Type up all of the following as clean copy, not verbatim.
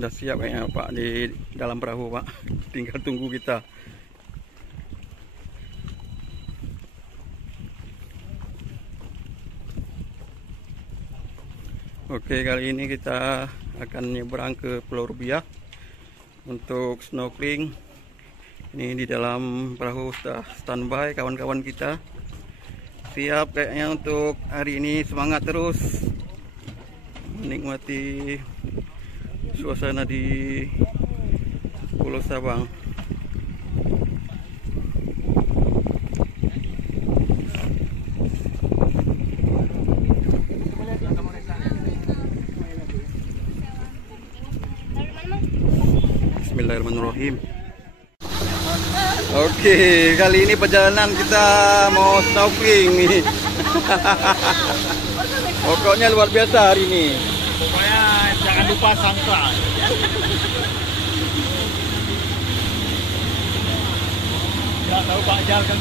Udah siap kayaknya Pak di dalam perahu Pak. Tinggal tunggu kita. Oke, kali ini kita akan nyebrang ke Pulau Rubiah untuk snorkeling. Ini di dalam perahu sudah standby kawan-kawan kita. Siap kayaknya untuk hari ini, semangat terus menikmati suasana di Pulau Sabang. Bismillahirrahmanirrahim. Oke, kali ini perjalanan kita mau snorkeling nih. Pokoknya luar biasa hari ini. Pokoknya jangan lupa subscribe. Ya tahu Pak Jal kan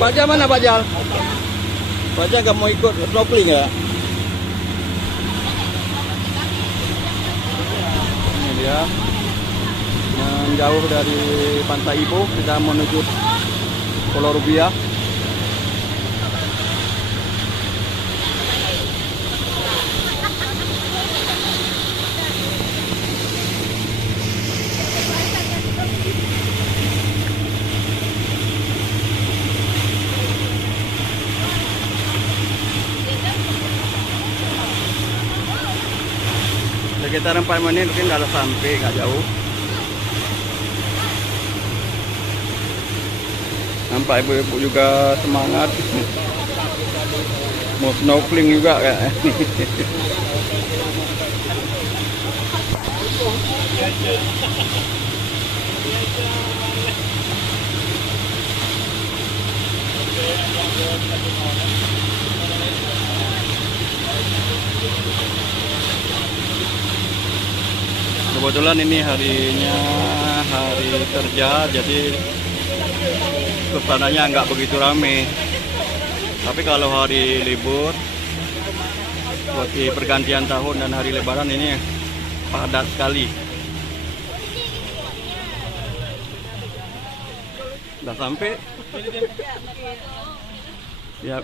Pak Jal mana Pak Jal? Pak Jal nggak mau ikut snorkeling ya? Ini dia. Menjauh dari Pantai Ibu, kita menuju Pulau Rubiah. Sekitar 4 menit mungkin kalau sampai, nggak jauh. Nampak ibu-ibu juga semangat mau snorkeling juga kayak. Kebetulan ini harinya hari kerja, jadi suasananya nggak begitu rame. Tapi kalau hari libur seperti pergantian tahun dan hari lebaran ini padat sekali. Udah sampai. Siap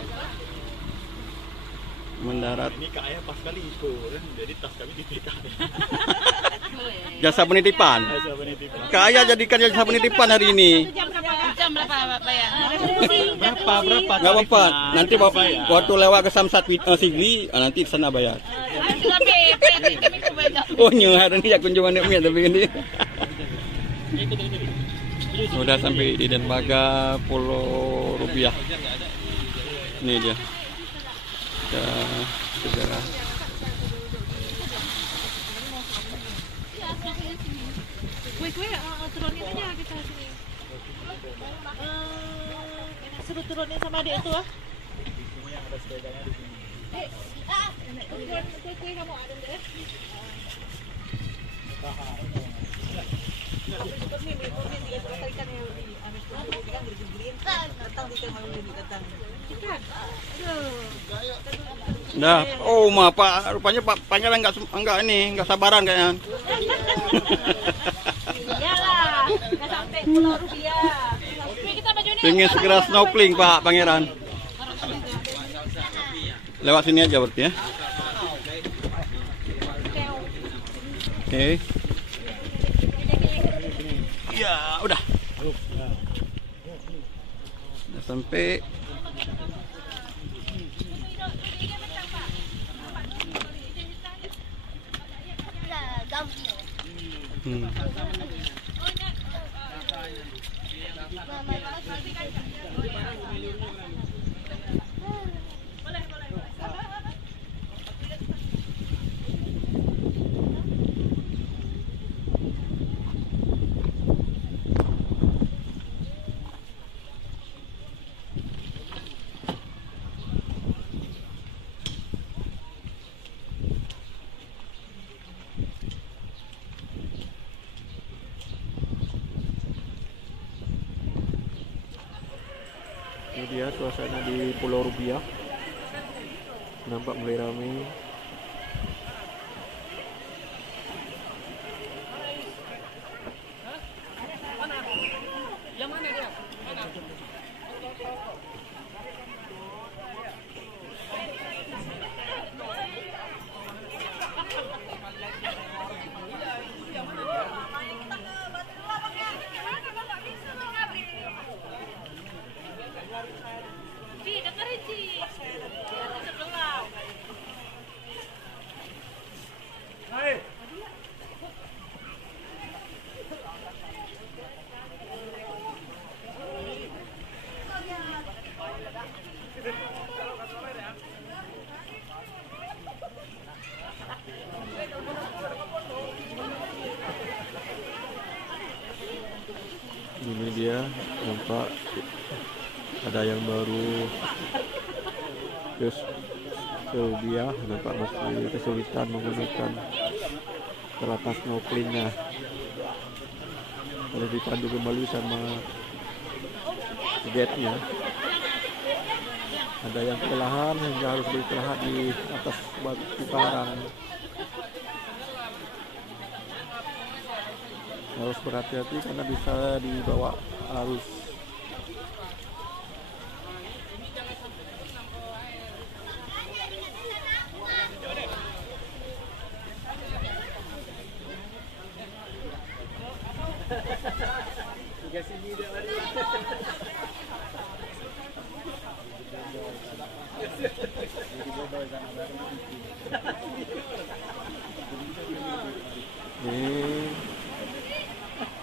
mendarat. ini kayaknya pas kali itu, jadi tas kami dipita. Jasa penitipan. Kaya jadikan jasa penitipan hari ini. Jam berapa bayar? Berapa? Nggak apa-apa. Nanti waktu lewat ke Samsat Sigli, nanti ke sana bayar. Oh nyuhar ini ya kunjungan ini tapi ini. Udah sampai di dermaga Pulau Rubiah. Ini dia. Segera. Kue turunin aja kita sini. Suruh turunin sama adik itu ah. Yang ada sepedanya di sini. Kue kamu ada deh. Turunin juga selesai ikan yang di amis itu kan bergulin. Datang di tengah ini datang. Ikan. Nah, oh ma Pak, rupanya Pak Pangeran nggak sabaran kayaknya. Iyalah, nggak sampai Pulau Rubiah. Pengen segera snorkeling Pak Pangeran. Lewat sini aja berarti ya. Oke. Ya, udah. Udah sampai. Ini dia suasana di Pulau Rubiah. Nampak mulai ramai. Pak, ada yang baru ke Serbia, nampak masih kesulitan menggunakan peralatan snorkelingnya. Kalau dipandu kembali sama gate-nya, ada yang kelelahan hingga harus beristirahat di atas batu karang. Harus berhati-hati karena bisa dibawa arus. Ini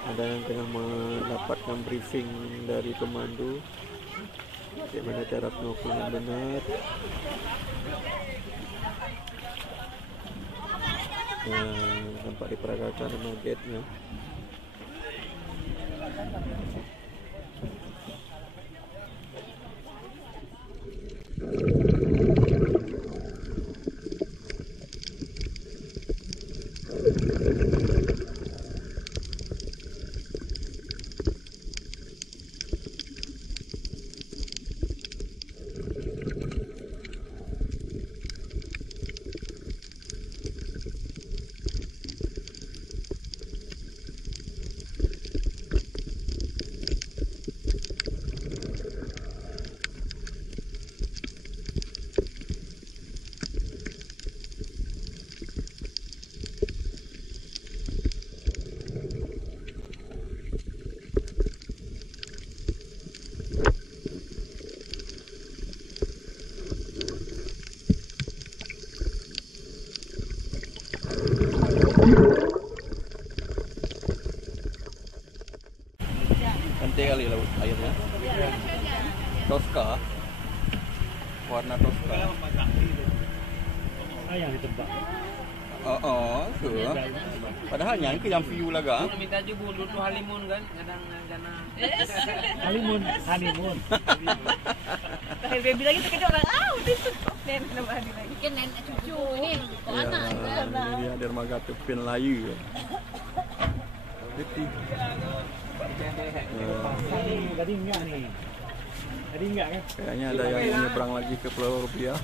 ada yang tengah mendapatkan briefing dari pemandu bagaimana cara snorkeling yang benar. Tempat diperagakan sama gate-nya. Cantik kali laut airnya. Tosca, warna Tosca. Ayang ditebak. Tu. Padahal yang ke yang view laga. Minta je bulu tu halimun kan kadang jana. Honeymoon. Kalau baby lagi terkejut orang, udah cukup nen nama hari lagi. Kan nenek cucu ni kok Ya, anak kan. ini dia dermaga Tepin Layu. Piti. Tadi enggak nih. Tadi enggak kan? Kayaknya ada yang menyeberang lagi ke Pulau Rupiah.